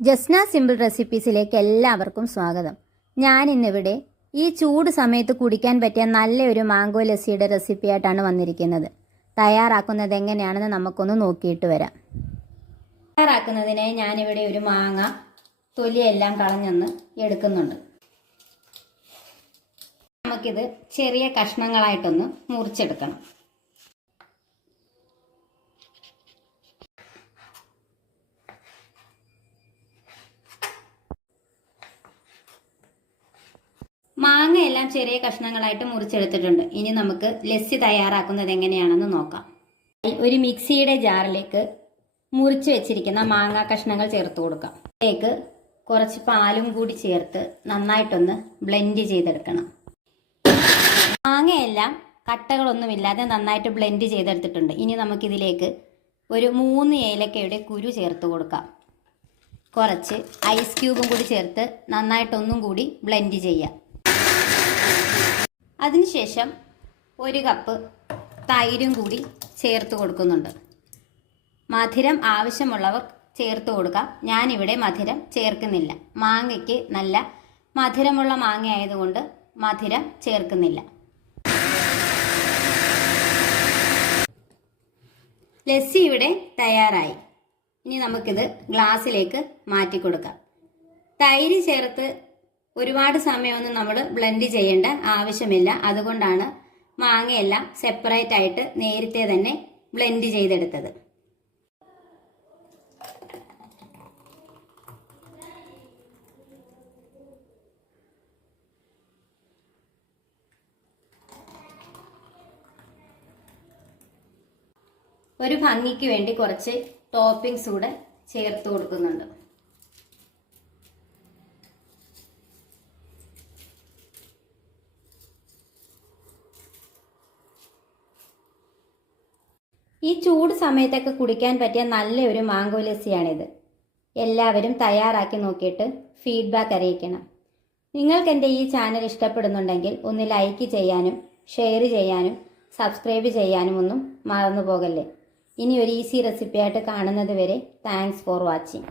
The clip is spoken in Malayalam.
ജസ്ന സിമ്പിൾ റെസിപ്പീസിലേക്ക് എല്ലാവർക്കും സ്വാഗതം. ഞാൻ ഇന്നിവിടെ ഈ ചൂട് സമയത്ത് കുടിക്കാൻ പറ്റിയ നല്ലൊരു മാംഗോ ലസ്സിയുടെ റെസിപ്പിയായിട്ടാണ് വന്നിരിക്കുന്നത്. തയ്യാറാക്കുന്നത് എങ്ങനെയാണെന്ന് നമുക്കൊന്ന് നോക്കിയിട്ട് വരാം. തയ്യാറാക്കുന്നതിനായി ഞാനിവിടെ ഒരു മാങ്ങ തൊലിയെല്ലാം കളഞ്ഞൊന്ന് എടുക്കുന്നുണ്ട്. നമുക്കിത് ചെറിയ കഷ്ണങ്ങളായിട്ടൊന്ന് മുറിച്ചെടുക്കണം. മാങ്ങയെല്ലാം ചെറിയ കഷ്ണങ്ങളായിട്ട് മുറിച്ചെടുത്തിട്ടുണ്ട്. ഇനി നമുക്ക് ലസ്സി തയ്യാറാക്കുന്നത് എങ്ങനെയാണെന്ന് നോക്കാം. ഒരു മിക്സിയുടെ ജാറിലേക്ക് മുറിച്ച് വെച്ചിരിക്കുന്ന മാങ്ങ കഷ്ണങ്ങൾ ചേർത്ത് കൊടുക്കാം. അതിലേക്ക് കുറച്ച് പാലും കൂടി ചേർത്ത് നന്നായിട്ടൊന്ന് ബ്ലെൻഡ് ചെയ്തെടുക്കണം. മാങ്ങയെല്ലാം കട്ടകളൊന്നുമില്ലാതെ നന്നായിട്ട് ബ്ലെൻഡ് ചെയ്തെടുത്തിട്ടുണ്ട്. ഇനി നമുക്കിതിലേക്ക് ഒരു മൂന്ന് ഏലക്കയുടെ കുരു ചേർത്ത് കൊടുക്കാം. കുറച്ച് ഐസ് ക്യൂബും കൂടി ചേർത്ത് നന്നായിട്ടൊന്നും കൂടി ബ്ലെൻഡ് ചെയ്യാം. അതിനുശേഷം ഒരു കപ്പ് തൈരും കൂടി ചേർത്ത് കൊടുക്കുന്നുണ്ട്. മധുരം ആവശ്യമുള്ളവർ ചേർത്ത് കൊടുക്കാം. ഞാനിവിടെ മധുരം ചേർക്കുന്നില്ല. മാങ്ങയ്ക്ക് നല്ല മധുരമുള്ള മാങ്ങ ആയതുകൊണ്ട് മധുരം ചേർക്കുന്നില്ല. ലസ്സി ഇവിടെ തയ്യാറായി. ഇനി നമുക്കിത് ഗ്ലാസ്സിലേക്ക് മാറ്റി കൊടുക്കാം തൈര് ചേർത്ത് ഒരുപാട് സമയമൊന്നും നമ്മൾ ബ്ലെൻഡ് ചെയ്യേണ്ട ആവശ്യമില്ല. അതുകൊണ്ടാണ് മാങ്ങയെല്ലാം സെപ്പറേറ്റ് ആയിട്ട് നേരത്തെ തന്നെ ബ്ലെൻഡ് ചെയ്തെടുത്തത്. ഒരു ഭംഗിക്ക് വേണ്ടി കുറച്ച് ടോപ്പിംഗ്സ് കൂടെ ചേർത്ത് കൊടുക്കുന്നുണ്ട്. ഈ ചൂട് സമയത്തൊക്കെ കുടിക്കാൻ പറ്റിയ നല്ലൊരു മാംഗോ ലസ്സിയാണിത്. എല്ലാവരും തയ്യാറാക്കി നോക്കിയിട്ട് ഫീഡ്ബാക്ക് അറിയിക്കണം. നിങ്ങൾക്ക് എന്റെ ഈ ചാനൽ ഇഷ്ടപ്പെടുന്നുണ്ടെങ്കിൽ ഒന്ന് ലൈക്ക് ചെയ്യാനും ഷെയർ ചെയ്യാനും സബ്സ്ക്രൈബ് ചെയ്യാനും ഒന്നും മറന്നു പോകല്ലേ ഇനി ഒരു ഈസി റെസിപ്പിയായിട്ട് കാണുന്നത് വരെ താങ്ക്സ് ഫോർ വാച്ചിങ്.